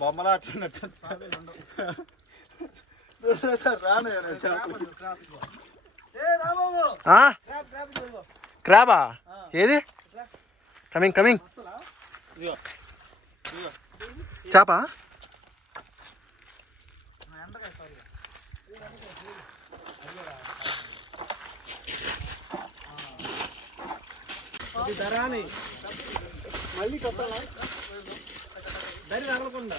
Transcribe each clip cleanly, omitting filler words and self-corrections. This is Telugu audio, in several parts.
బొమ్మలాడుతున్నట్టు క్రాబా ఏది? Coming coming. చేప ధరాని మళ్ళీ కొట్టాలా దరి తగలకుండా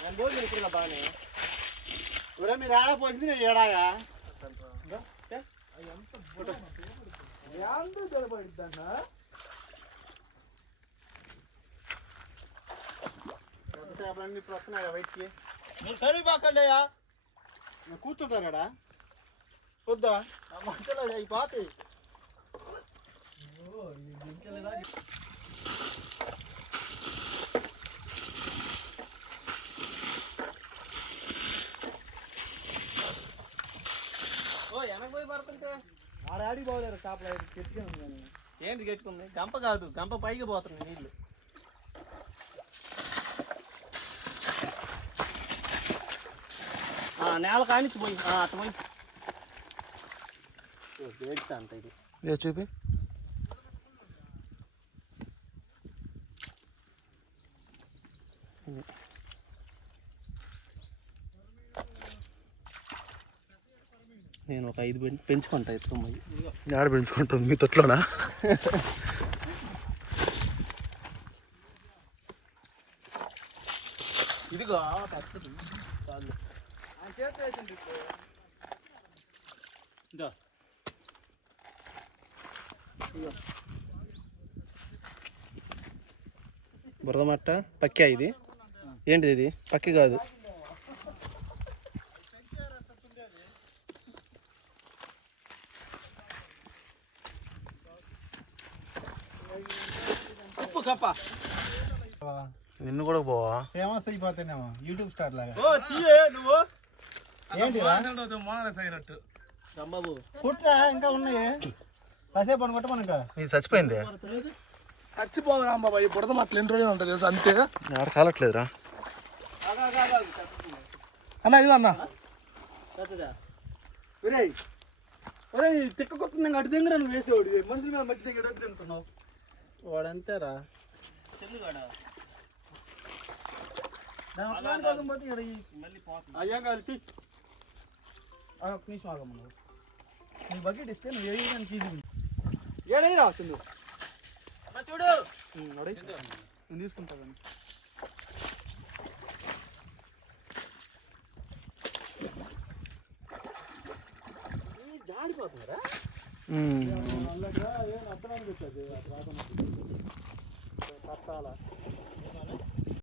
నేను భోజనం ఇప్పుడు బాగానే ఇవరే మీరు ఏడా పోసింది నేను ఏడాగా చేపలన్నీ ఇప్పుడు వస్తున్నాయా బయటికి? మీరు సరిపోకండియా కూర్చుంటారా వద్దా మంచిలో అయిపోతాయి. వెనక పోయి పడుతుంటే ఆడికి పోలేరు చేపలు గట్టిగా ఉంది. కానీ ఏంటి గట్టుకుంది? గంప కాదు, గంప పైకి పోతుంది నీళ్ళు. నేల కానిచ్చి పోయి అట్ట పోయి అంత ఇది చూపి. నేను ఒక 5 పెంచుకుంటా ఎత్తు ఆడ పెంచుకుంటాం మీ తొట్లోనా? ఇదిగో బురద మట్ట పక్కా. ఇది ఏంటిది? ఇది పక్కి కాదు. నిన్ను కూడా పోవా? ఫేమస్ అయిపోతానేమో యూట్యూబ్ స్టార్ లాగా. కుట్రా ఇంకా ఉన్నాయి కాసేపు అనుకుంటా మనకు. ఇది చచ్చిపోయింది. చచ్చిపోగా బాబాయ్ బుడద అట్లా ఎన్ని రోజులు ఉంటుంది తెలుసు అంతే. ఆడ కాలట్లేదురా అన్న. ఇది అన్న తిక్క కొట్టిన అటు దగ్గర నువ్వు వేసేవాడు మనుషుల మీద మట్టి దగ్గర అటు తింటున్నావు. వాడంతేరా అయ్యా కలిసి ఒక నిమిషం ఆగమన్నావు. నీ బకెట్ ఇస్తే నువ్వు వేయడానికి ఈజీ ఏడైనా వస్తుంది చూడు. నేను తీసుకుంటా కానీ జాడిపోతున్నారా? అత్తనానికి వచ్చేది కట్టాలా